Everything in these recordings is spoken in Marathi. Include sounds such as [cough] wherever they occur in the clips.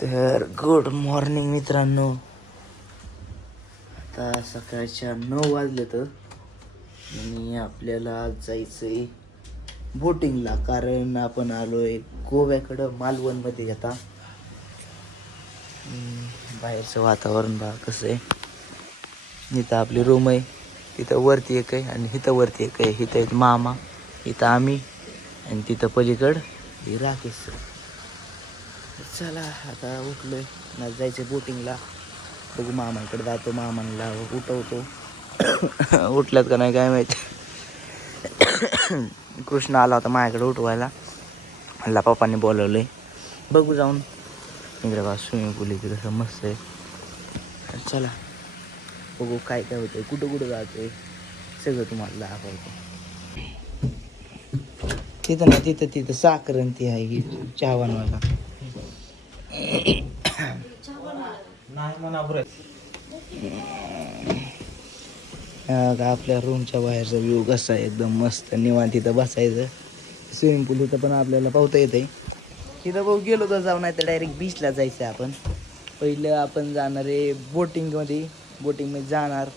तर गुड मॉर्निंग मित्रांनो. आता सकाळच्या नऊ वाजले तर आणि आपल्याला आज आहे बोटिंगला कारण आपण आलो आहे गोव्याकडं मालवणमध्ये आता. बाहेरचं वातावरण बघा कसं आहे. इथं आपली रूम आहे तिथं वरती एक आहे आणि इथं वरती एक आहे. इथं आहेत मामा इथं आम्ही आणि तिथं पलीकड हे राकेश. चला आता उठलोय. ना जायचं बोटिंगला बघू मामाकडे जातो मामांना उठवतो. उठल्यात का नाही काय माहिती. कृष्ण आला होता माझ्याकडे उठवायला. म्हणला पप्पांनी बोलवलंय. बघू जाऊन. इकडे स्विमिंग पूल इथे कसं मस्त आहे. चला बघू काय काय होतंय कुठं कुठं जातोय. सगळं तुम्हाला दाखवतो. तिथं ना तिथं तिथं साखर ती आहे चहा बनवायला हा का आपल्या रूमच्या बाहेरचा व्ह्यू कसा आहे? एकदम मस्त निवांत तिथं बसायचं. स्विमिंग पूल इथं पण आपल्याला पाहता येत आहे तिथं भाऊ गेलो तर जाऊ नाही तर डायरेक्ट बीचला जायचं आहे आपण. पहिलं आपण जाणार आहे बोटिंगमध्ये बोटिंगमध्ये जाणार.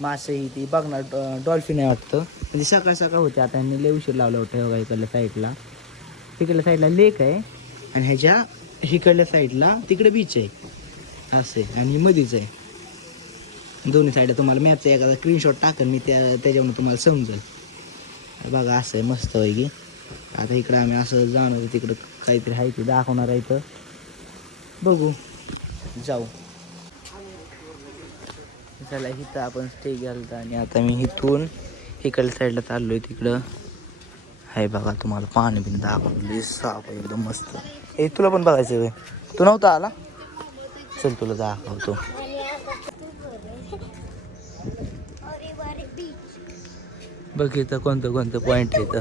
मासे ती बघणार डॉल्फिन आहे वाटतं. म्हणजे सकाळ सकाळ होते. आता ह्यांनी लय उशीर लावला होता बघा इकडल्या साईडला तिकडल्या साईडला लेक आहे. आणि ह्याच्या इकडल्या साईडला तिकडे बीच आहे. असं आहे आणि मध्येच आहे. दोन्ही साईडला तुम्हाला मॅपचा एखादा स्क्रीनशॉट टाकन मी त्या त्याच्यावरून तुम्हाला समजेल. बघा असं आहे मस्त की आता इकडं आम्ही असं जाणार तिकडं काहीतरी आहे ते दाखवणार आहे इथं. बघू. जाऊ. चला इथं आपण स्टे घालतो आणि आता मी इथून इकडल्या साईडला आहे तिकडं. हे बघा तुम्हाला पाणी बिन दाखवलं साफ एकदम मस्त. हे तुला पण बघायचं आहे तू नव्हता आला? चल तुला दाखवतो. बघ इथं कोणतं कोणतं पॉईंट आहे इथं.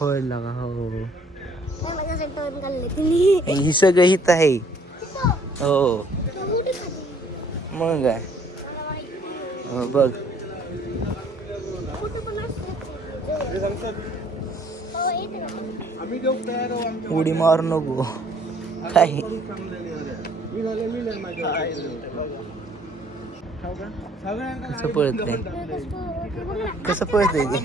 होय लागा हो हो हो. ही सगळं इथं आहे. हो. मग काय? हो, बघ. उडी मारू नको. काय कसं पळत नाही कसं पळत आहे ते?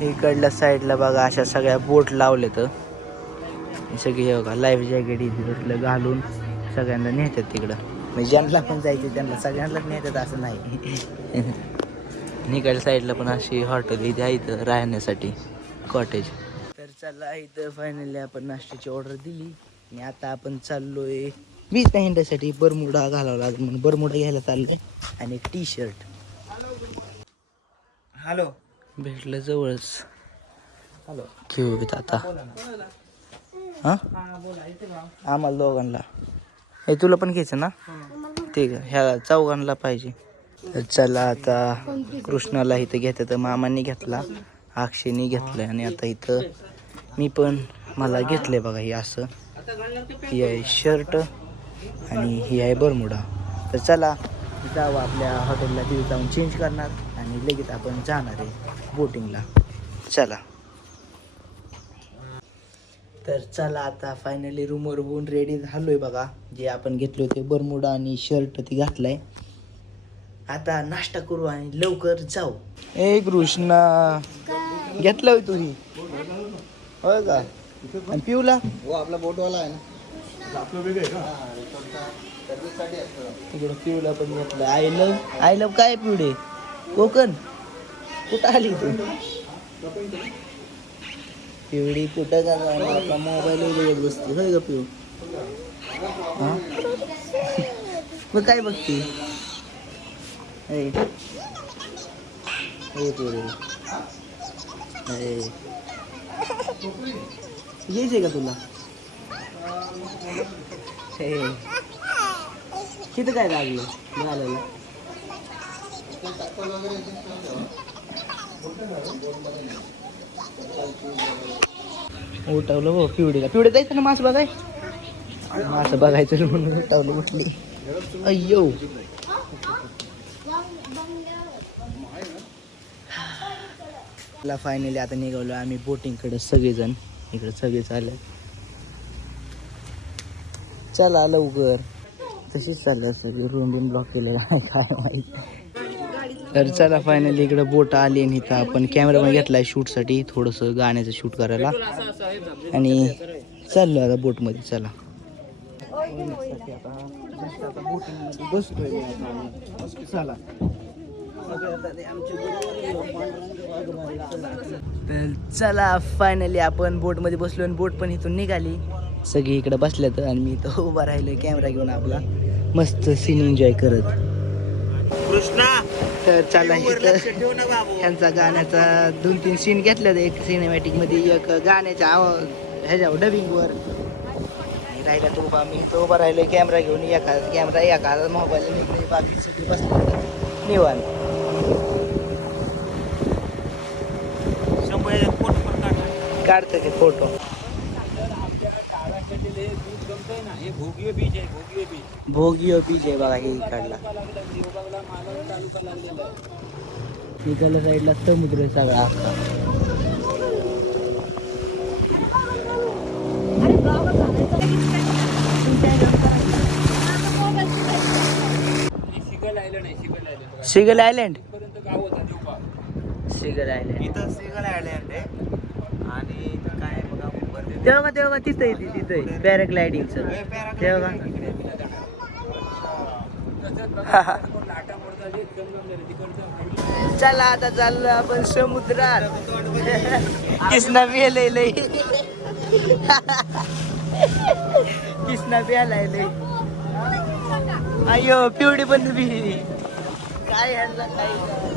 इकडल्या साईडला बघा अशा सगळ्या बोट लावले तर सगळी हे बघा लाईफ जॅकेट इथे घालून सगळ्यांना नेतात तिकडं. म्हणजे ज्यांना पण जायचे त्यांना सगळ्यांनाच नेतात असं नाही. इकडल्या साईडला पण अशी हॉटेल इथे आहे इथं राहण्यासाठी कॉटेज तर चला इथं फायनली आपण नाश्त्याची ऑर्डर दिली. आणि आता आपण चाललोय. बीच हिंडासाठी बरमुडा घालावा लागेल म्हणून. बरमुडा घ्यायला चाललोय. आणि एक टी शर्ट हॅलो भेटलं जवळच. हॅलो घेऊ आता. हा? आम्हाला दोघांना. हे तुला पण घ्यायचं ना? ठीक आहे ह्या चौघांना पाहिजे. चला आता कृष्णाला इथं घेतं तर मामांनी घेतला अक्षयनी घेतलं आणि आता इथं मी पण मला घेतलंय बघा हे असं. ही आहे शर्ट आणि ही आहे बरमुडा. तर चला जाऊ आपल्या हॉटेलला तिथे जाऊन चेंज करणार आणि लगेच आपण जाणार आहे बोटिंगला चला. तर चला आता फायनली रूमवर होऊन रेडी झालोय बघा. जे आपण घेतले होते बरमुडा आणि शर्ट ती घातलाय. आता नाश्ता करू आणि लवकर जाऊ. ए कृष्णा घेतलं होय तुही? होय का? आणि पिऊला? हो आपला बोटवाला आहे ना. तिकडं पिवला पण घेतलं. आय लव आय लव काय पिवडे? कोकण? कुठं आली तू? पिवळी कुठं का जाणार आपला मोबाईल बघत बसते. होय का पिऊ? हा? [laughs] मग काय बघते? ए. ए पिवडे ए. यायचंय का तुला? हे किती काय लागलं? घालायला उठवलं हो पिवडीला. पिवडे जायचं ना मास बघाय? मास बघायचं म्हणून उठवलं उठली अय्यो. ला फायनली आता निघालो आम्ही बोटिंगकडे सगळेजण. इकडे सगळे चालले. चला लवकर. तशीच चाललं सगळी रूम बिम ब्लॉक केलेला आहे. काय माहिती. तर चला फायनली इकडे बोट आली आणि इथं आपण कॅमेरा पण घेतलाय शूटसाठी थोडंसं गाण्याचं शूट करायला. आणि चाललो आता बोटमध्ये चला. चला तर चला फायनली आपण बोटमध्ये बसलो आणि बोट पण इथून निघाली. सगळी इकडे बसल्यात आणि मी इथं उभा राहिलो कॅमेरा घेऊन आपला मस्त सीन एन्जॉय करत. तर चला इथं ह्यांचा गाण्याचा दोन तीन सीन घेतल्यात एक सिनेमॅटिकमध्ये एक गाण्याच्या आवाज ह्याच्यावर डबिंगवर राहिला तो उभा मी तो उभा राहिलो कॅमेरा घेऊन एका कॅमेरा एका मोबाईल निघले बाकी सगळे बसले निवांत. काढतं ते फोटो भोगियो बीज आहे बघा हे काढला इकडल्या साईडला समुद्र आहे सगळा. अख्खा सिगल आयलँड सिगल आयलँड इथं सिंगल आयलँड आहे. आणि तेव्हा तेव्हा तिथं आहे ती तिथं पॅराग्लायडिंगचं. तेव्हा. चला आता चाललो आपण समुद्रात. किसना बियालाय लय किसना बियालाय लय अयो पिवडी पण काय ह्यांना काय?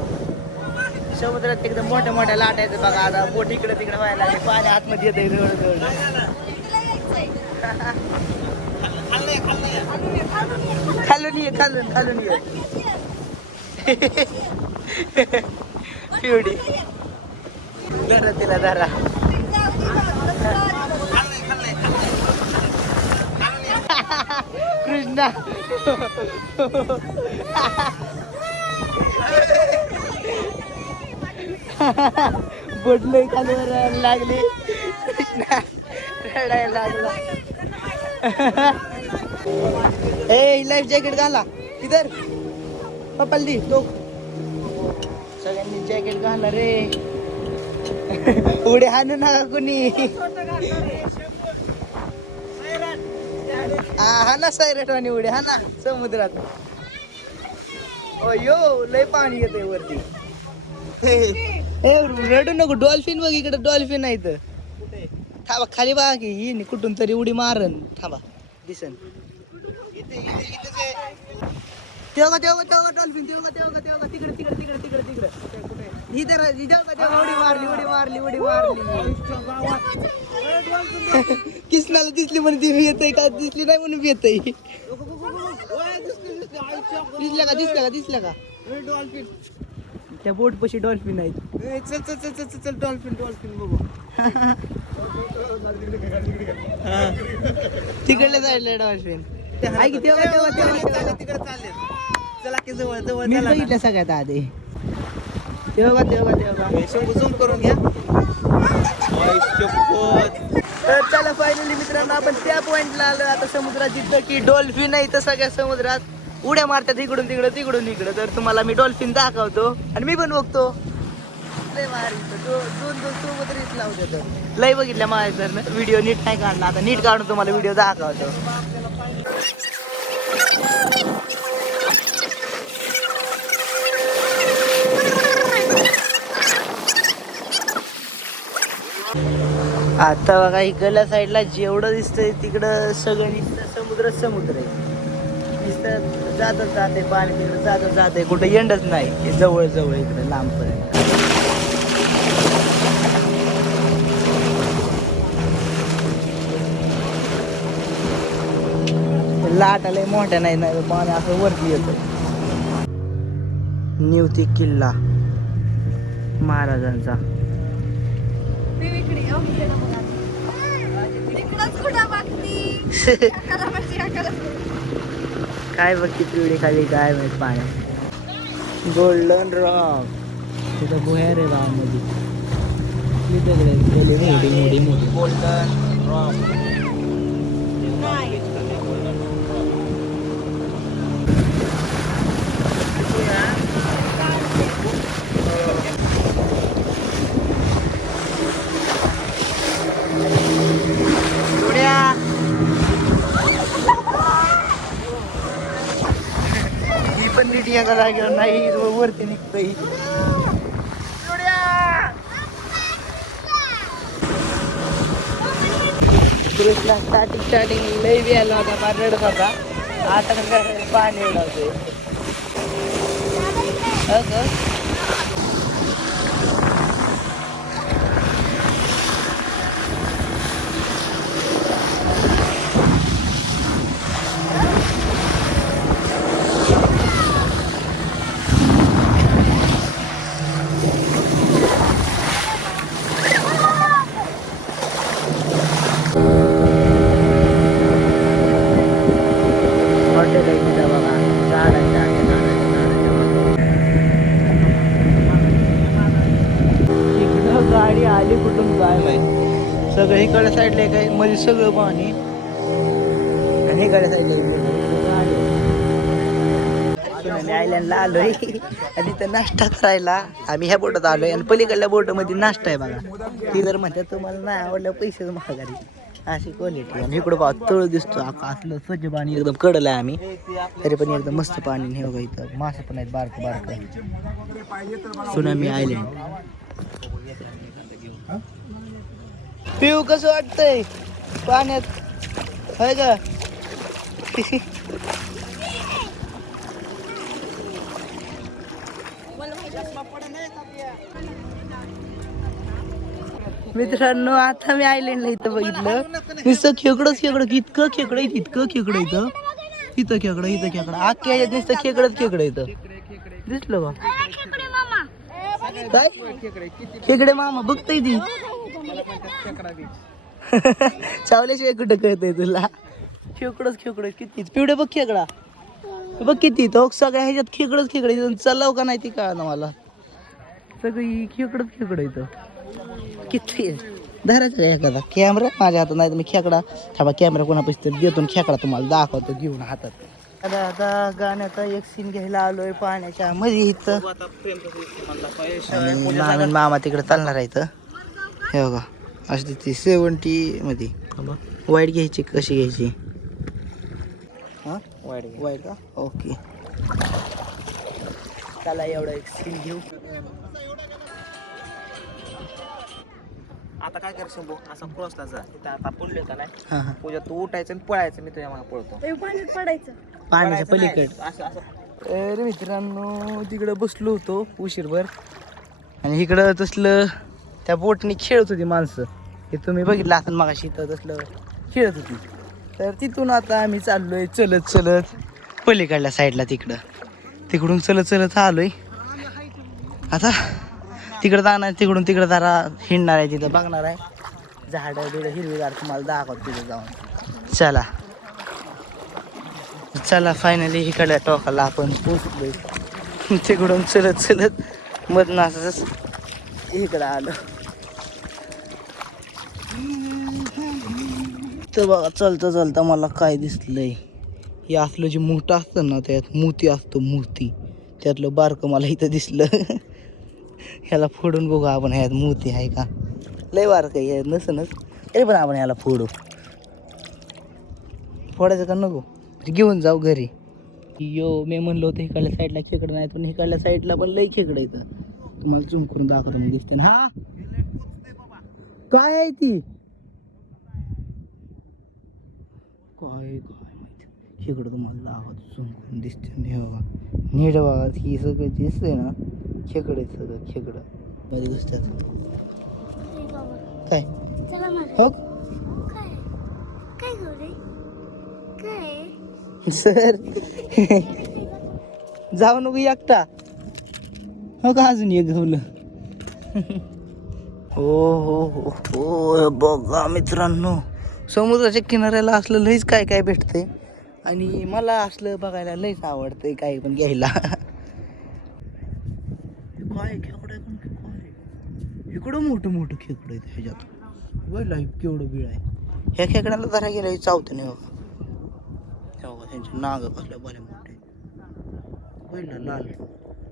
समुद्रात एकदम मोठ्या मोठ्या लाटायचं बघा आता बोट इकडे तिकडे व्हायला लागले पाणी आतमध्ये येते रड खालून ये खालून खालून ये. पिवडी धरा तिला धरा. कृष्णा. [laughs] बोटलोय खाली रडायला लागली? रडायला लागला. [laughs] ए लाईफ जॅकेट घाला. इधर. पप्पाली तो सगळ्यांनी जॅकेट घाला रे. [laughs] उडे हाणू नका कुणी. हा हा ना सायरेट आणि उडे हा ना समुद्रात. अयो लय पाणी येते वरती. ए रडू नको डॉल्फिन बघ इकडे डॉल्फिन आहे इथं. थांबा खाली बघा की ही कुठून तरी उडी मारन. थांबा दिसन. तेव्हा तेव्हा तेव्हा डॉल्फिन? तेव्हा तेव्हा तेव्हा तिकडे तिकडे तिकडे तिकडे तिकडे. ही तर तेव्हा तेव्हा उडी मारली उडी मारली उडी मारली. [laughs] किसनाला दिसली म्हणून ती येतय का? दिसली नाही म्हणून येतय. दिसल्या का दिसल्या का दिसल्या का? डॉल्फिन. त्या बोट पशी डॉल्फिन आहेत चल चल चल चल चल डॉल्फिन डॉल्फिन बघू. तिकडल्या साईडला डॉल्फिन ऐक तेव्हा तेव्हा तेव्हा तेव्हा. तिकडे चालले. चला की जवळ जवळ मी चला ना. बघितलं सगळ्यात आधी. तेव्हा तेव्हा तेव्हा. हे शंभू करून घ्या. तर चला फायनली मित्रांनो आपण त्या पॉइंटला आलो आता समुद्रात जिथं की डॉल्फिन आहे तर सगळ्या समुद्रात. उड्या मारतात इकडून तिकडं तिकडून इकडं. तर तुम्हाला मी डॉल्फिन दाखवतो आणि मी पण बघतो. दोन दोन सोबत रीत लावते तर लय बघितल्या माझ्या तर. व्हिडिओ नीट नाही काढला. आता नीट काढून तुम्हाला व्हिडिओ दाखवतो. आता बघा इकडल्या साईडला जेवढं दिसतंय तिकडं सगळं नुसतं समुद्र समुद्र आहे. नुसतं जातच जाते पाणी तिकडं जातच जाते. कुठं एंडच नाही. हे जवळ जवळ इकडे लांबपर्यंत. लाट लय मोठ्या नाही नाही पाणी असं वरती येतं. निवती किल्ला. महाराजांचा. [laughs] [laughs] काय बघती पिवळी खाली? काय माहित पाण्यात गोल्डन रॉक तिथं गुहेर आहे गावामध्ये मोठी मोठी मोठी. गोल्डन रॉक गोल्डन पण नीट एका जागेवर नाही? वरती निघतोय. सुरेशला स्टार्टिंग स्टार्टिंग लय बी आला होता फार रडत होता. आता कसं पाणी उडवतोय. हो का? हॉटेल आहे तिथं बघा झाडाच्या आहे, झाडाच्या, झाडाच्या. इकडं गाडी आली कुठून काय माहिती सगळं इकडल्या साईडला काय मध्ये सगळं पाणी. आणि इकडल्या साईडला आयलंडला आलोय. आणि तिथं नाश्ता करायला आम्ही ह्या बोटात आलोय. आणि पलीकडल्या बोटमध्ये नाश्ता आहे बघा. ती जर म्हणतात तुम्हाला नाही आवडलं पैसेच महागारी अशी क्वालिटी आणि इकडं बघा तळ दिसतो. आका असलं स्वच्छ पाणी एकदम कडलं आहे आम्ही. तरी पण एकदम मस्त पाणी हे बघा इथं. मासे पण आहेत बारक बारक सुनामी आयलंड. पिऊ कसं वाटतंय? पाण्यात. होय का? मित्रांनो आता मी आयलंडला इथं बघितलं. नुसतं खेकडंच खेकडं इतकं खेकडं इतकं खेकडं इथं. इथं खेकडं इथं खेकडं. आख्या याच्यात नुसतं खेकडंच खेकडं इथं. दिसलं बा. काय? खेकडे मामा बघतय ती. [laughs] चावल्याशिवाय कुठं कळतंय तुला? खेकडच खेकड किती? पिवडे बघ खेकडा. बघ किती? तो सगळ्या ह्याच्यात खेकडच खेकडे चालव का नाही ती कळा ना मला. सगळी खेकडच खेकड इथं किती धरायचं का एखादा? कॅमेरा? माझ्या हातात नाही तर मी खेकडा थांबा कॅमेरा कोणापाशी तरी देतो खेकडा तुम्हाला दाखवतो घेऊन हातात. आता आता गाण्याचा एक सीन घ्यायला आलोय पाण्याच्या मध्ये इथं. मामा तिकडे चालणार आहे इथं. हे बघा. अशी ती सेवन्टी मध्ये. वाईट घ्यायची कशी घ्यायची? हा? वाईट वाईट का? ओके. चला एवढा एक सीन घेऊ. आता काय कर शंभू? असा क्रॉसला जा. आता पुढले का नाही? हा हा. पूजा तू उठायचं आणि पळायचं मी तुझ्या मागे पळतो. पाण्यात पडायचं. पाण्याच्या. पलीकड. असं असं. अरे मित्रांनो तिकडं बसलो होतो उशीरभर. आणि इकडं तसलं त्या बोटनी खेळत होती माणसं. हे तुम्ही बघितलं असं मग तर तसलं खेळत होती. तर तिथून आता आम्ही चाललोय चलत चलत पलीकडल्या साईडला तिकडं. तिकडून चलत चलत आलोय. आता तिकडं जाणार तिकडून तिकडं जरा हिंडणार आहे तिथं बघणार आहे. झाडं बिडं हिरवीगार तुम्हाला दाखवत तिथं जाऊन. चला. चला फायनली इकडल्या टोकाला आपण पोचलोय तिकडून चलत चलत मधनं असंच इकडं आलं. तर बघा चलता चलता मला काय दिसलंय. हे असलं जे मोठं असतं ना त्यात मोती असतो मोती. त्यातलं बारकं मला इथं दिसलं. [laughs] ह्याला फोडून बघू आपण ह्यात मोती आहे का? लय बारकं आहे नसनच तरी पण आपण ह्याला फोडू. फोडायचं का नको? म्हणजे घेऊन जाऊ घरी. यो मी म्हणलो होतं इकडल्या साईडला खेकडं नाही पण इकडल्या साईडला पण लई खेकडं येतं तुम्हाला चुमकून दाखवतो मग दिसते ना. हा? काय आहे ती? काय काय माहिती? खेकडं तुम्हाला झूम करून दिसते नाही बघा नीट बघा ही सगळं दिसतंय ना खेकडं सगळं खेकडं. मध्ये दिसतात काय? हो? सर. जाऊ नको एकटा. हो का अजून एक घावलं हो हो हो हो बघा मित्रांनो. समुद्राच्या किनाऱ्याला असलं लईच काय काय भेटतंय. आणि मला असलं बघायला लईच आवडतंय काही पण घ्यायला. काय खेकडं आहे पण काय? इकडं मोठं मोठं खेकडं आहे ह्याच्यात. बघला केवढं बिळ आहे. ह्या खेकड्याला जरा गेलं चावतं नाही बघा हे त्यांच्या नाग कसल्या बरे मोठे बघला लाल.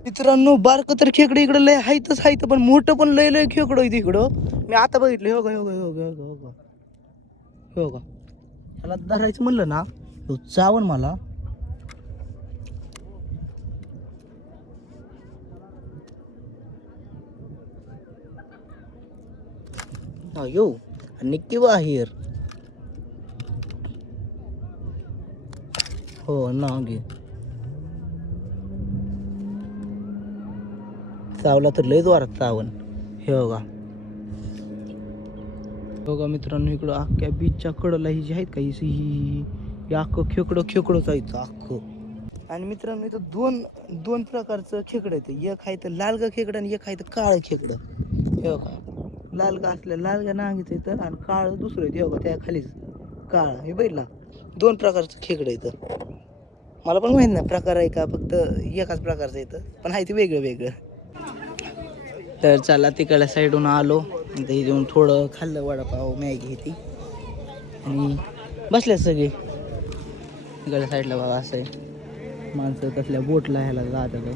मित्रांनो बारक तर खेकडं इकडं लय हायतच हायत पण मोठं पण लय लय खेकडं आहे इकडं. मी आता बघितलं हो का हो का हो ग हो का हो का? त्याला धरायचं म्हणलं ना तो चावण मला. अयो निक्की बाहेर. हो ना घे. चावला तर लय द्वारात चावण हे बघा. बघा मित्रांनो इकडं अख्ख्या बीचच्या कडला ही जी आहेत का ही ही अख्खं खेकडं खेकडंच आहे इथं अख्खं. आणि मित्रांनो इथं दोन दोन प्रकारचं खेकडं येतं एक आहे तर लालगा खेकडं आणि एक आहे तर काळं खेकडं. हे बघा. लालगा असल्या लालगा नांगीचं येतं आणि काळं दुसरं येतं बघा त्या खालीच. काळं. हे बघितला? दोन प्रकारचं खेकडं येतं मला पण माहीत नाही प्रकार आहे का? फक्त एकाच प्रकारचं येतं पण आहे ते वेगळं वेगळं. तर चला तिकडल्या साईडून आलो. इथे येऊन थोडं खाल्लं वडापाव मॅगी ती. आणि बसल्या सगळे. तिकडल्या साईडला बघा असं आहे. माणसं कसल्या बोटला ह्याला जातात.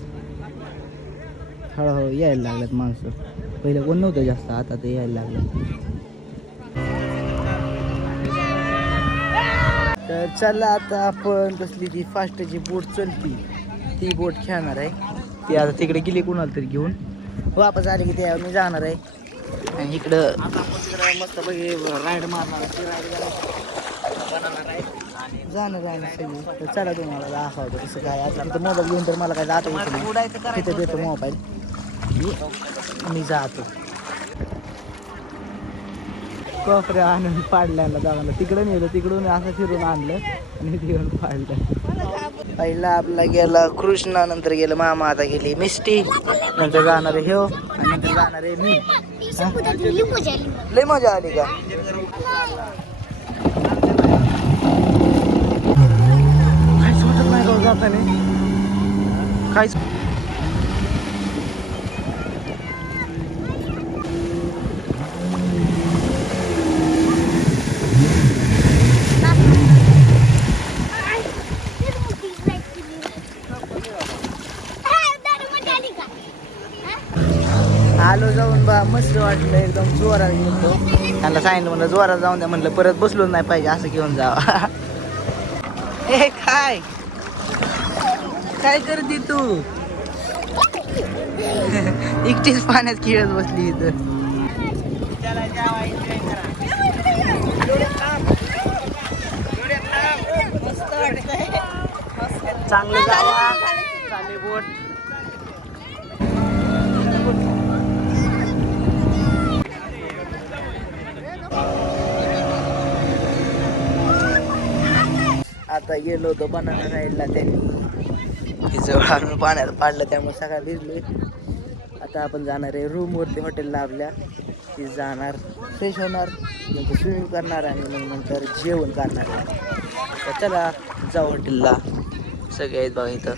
हळूहळू यायला लागल्यात माणसं. पहिलं कोण नव्हतं जास्त आता ते यायला लागलं तर चला आता आपण कसली ती फास्टची बोट चलती. ती बोट खेळणार आहे. ती आता तिकडे गेली कुणाला तरी घेऊन. वापस आले की ते मी जाणार आहे. आणि इकडं मस्त पैकी राईड मारणार. ती. जाणार आहे ना सगळी. तर चला तुम्हाला दाखवतो कसं काय आता तिथं मोबाईल घेऊन तर मला काय जाता येत नाही. तिथं देतो मोबाईल मी जातो. कोपऱ्या आणून पाडल्याला जाणार तिकडं नेलं तिकडून असं फिरून आणलं आणि तिकडून पाडलं. पहिला आपला गेला कृष्णा नंतर गेलं मामा आता गेली मिस्टी. नंतर जाणार आहे ह्यो आणि नंतर जाणार आहे मी. लय मजा आली का? जाताना काहीच आलो जाऊन बा मस्त वाटलं एकदम जोरात गेलो त्यांना सांगितलं म्हणलं जोरात जाऊन द्या म्हणलं परत बसलो नाही पाहिजे असं घेऊन जावा. [laughs] ए काय? काय करते तू? [laughs] एकटीच पाण्यात खेळत बसली इथं. चांगलं जावा. चांगली बोट. आता गेलो होतो बनाना राईडला त्यांनी. जवळ आणून पाण्यात पाडलं त्यामुळे सगळं भिजलोय आता आपण जाणार आहे रूमवरती हॉटेलला आपल्या ती जाणार फ्रेश होणार नंतर स्विमिंग करणार आणि मग नंतर जेवण करणार तर चला जाऊ हॉटेलला. सगळे आहेत बघा इथं.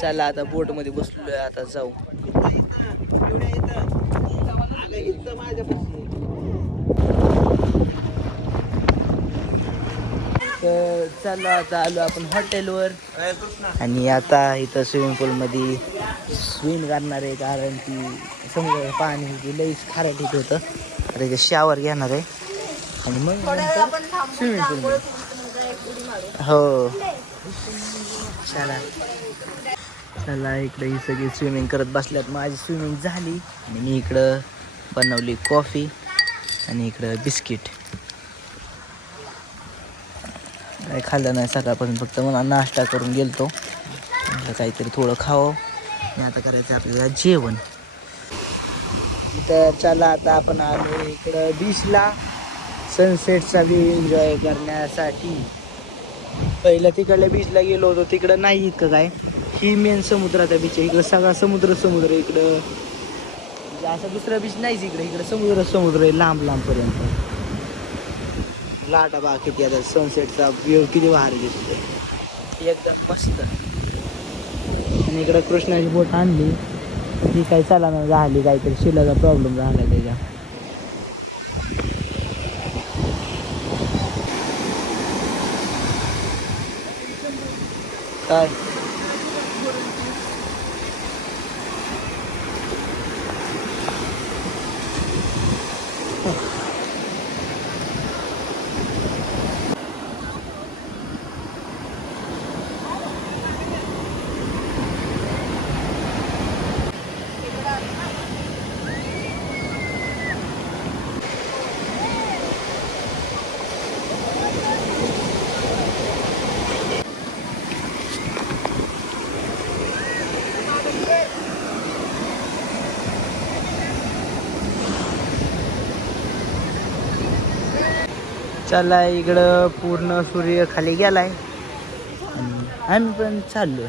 चला आता बोटमध्ये बसलोय आता जाऊ. तर चला आता आलो आपण हॉटेलवर आणि आता इथं स्विमिंग पूलमध्ये स्विम करणार आहे कारण की समुद्र पाणी जे लईच खारट येत होतं. आता इथे शावर घेणार आहे. आणि मग स्विमिंग पूल हो. चला. चला इकडे ही सगळी स्विमिंग करत बसल्यात. माझी स्विमिंग झाली. आणि मी इकडं बनवली कॉफी आणि इकडं बिस्किट काय खाल्लं नाही सकाळपासून फक्त मला नाश्ता करून गेलतो. म्हटलं काहीतरी थोडं खावं. आणि आता करायचं आपल्याला जेवण. तर चला आता आपण आलो इकडं बीचला सनसेटचा व्ह्यू एन्जॉय करण्यासाठी. पहिलं तिकडल्या बीचला गेलो होतो तिकडं नाही इतकं काय. ही मेन समुद्राचा बीच आहे. इकडं सगळा समुद्र समुद्र इकडं. म्हणजे असं दुसरा बीच नाहीच इकडे. इकडं समुद्र समुद्र आहे लांब लांबपर्यंत लाटा बा किती आता सनसेटचा व्ह्यू किती भारी दिसतो एकदम मस्त. आणि इकडं कृष्णाची बोट आणली. ती काही चालना झाली काहीतरी शिलाचा प्रॉब्लेम झाला त्याच्या. काय? चला इकडं पूर्ण सूर्य खाली गेलाय. आम्ही पण चाललोय.